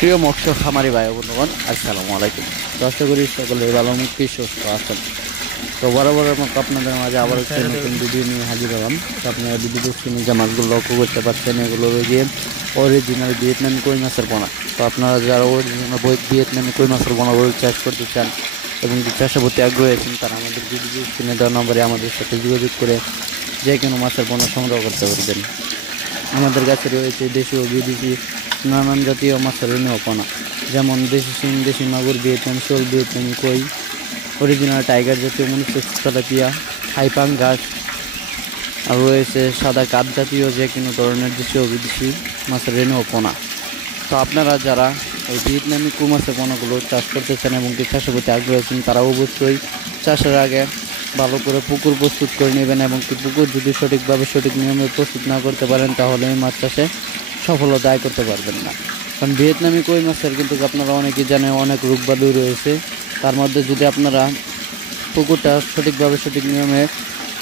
প্রিয় মৎস্য খামারি ভাই বন্ধুগণ, আসসালামু আলাইকুম। তো আশা করি সকলে ভালো মুক্তি সুস্থ আছেন। তো বরাবরের মতো আপনাদের মাঝে আবার একটি নতুন ভিডিও নিয়ে হাজির হলাম। তো আপনারা ভিডিও স্ক্রিনে যে মাছগুলো লক্ষ্য করতে পারছেন, এগুলো গিয়ে অরিজিনাল ভিয়েতনামি কই মাছের পোনা। তো আপনারা যারা অরিজিনাল ভিয়েতনামি কই মাছের পোনা চাষ করতে চান এবং চাষের প্রতি আগ্রহী আছেন, তারা আমাদের ভিডিও স্ক্রিনে দেওয়া নম্বরে আমাদের সাথে যোগাযোগ করে যে কোনো মাছের পোনা সংগ্রহ করতে পারবেন। আমাদের কাছে রয়েছে দেশি ও বিদেশি নানান জাতীয় মাছের পোনা, যেমন দেশি শিং, দেশি মাগুর, ভিয়েতনাম শোল, ভিয়েতনামি কই, অরিজিনাল টাইগার জাতীয় মনুষ্য তেলাপিয়া, হাইপাং ঘাস, আর রয়েছে সাদা কাপ জাতীয় যে কোনো ধরনের দেশি ও বিদেশি মাছের পোনা। তো আপনারা যারা এই ভিয়েতনামি কই মাছের পোনাগুলো চাষ করতে চান এবং কি চাষের প্রতি আগ্রহী আছেন, তারা অবশ্যই চাষের আগে ভালো করে পুকুর প্রস্তুত করে নেবেন এবং কি পুকুর যদি সঠিকভাবে সঠিক নিয়মে প্রস্তুত না করতে পারেন, তাহলে এই মাছ চাষে সফলতা আদায় করতে পারবেন না। কারণ ভিয়েতনামি কই মাছের কিন্তু আপনারা অনেকেই জানেন অনেক রোগবালাই রয়েছে। তার মধ্যে যদি আপনারা পুকুরটা সঠিকভাবে সঠিক নিয়মে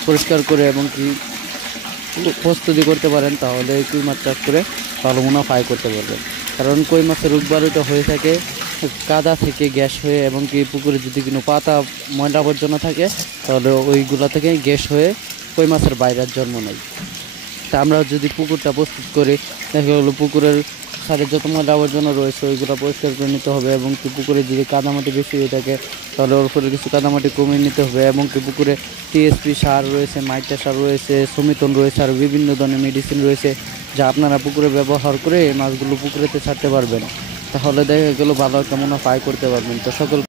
পরিষ্কার করে এবং কি প্রস্তুতি করতে পারেন, তাহলে কই মাছ চাষ করে ভালো মুনাফা আয় করতে পারবেন। কারণ কই মাছের রোগবালাইটা হয়ে থাকে কাদা থেকে গ্যাস হয়ে, এবং কি পুকুরে যদি কোনো পাতা ময়লা আবর্জনা থাকে, তাহলে ওইগুলা থেকে গ্যাস হয়ে কই মাছের বাইরের জন্ম নেয়। তা আমরা যদি পুকুরটা প্রস্তুত করি, দেখা গেলো পুকুরের সাথে যত ময়লা আবর্জনা রয়েছে ওইগুলো পরিষ্কার করে নিতে হবে, এবং কি পুকুরে যদি কাদামাটি বেশি হয়ে থাকে, তাহলে ওর উপরে কিছু কাদামাটি কমিয়ে নিতে হবে, এবং কি পুকুরে টিএসপি সার রয়েছে, মাইটা সার রয়েছে, সমিতন রয়েছে, আর বিভিন্ন ধরনের মেডিসিন রয়েছে, যা আপনারা পুকুরে ব্যবহার করে এই মাছগুলো পুকুরেতে ছাড়তে পারবেন। তাহলে দেখা গেলো ভালো একটা মুনাফা আয় করতে পারবেন। তো সকল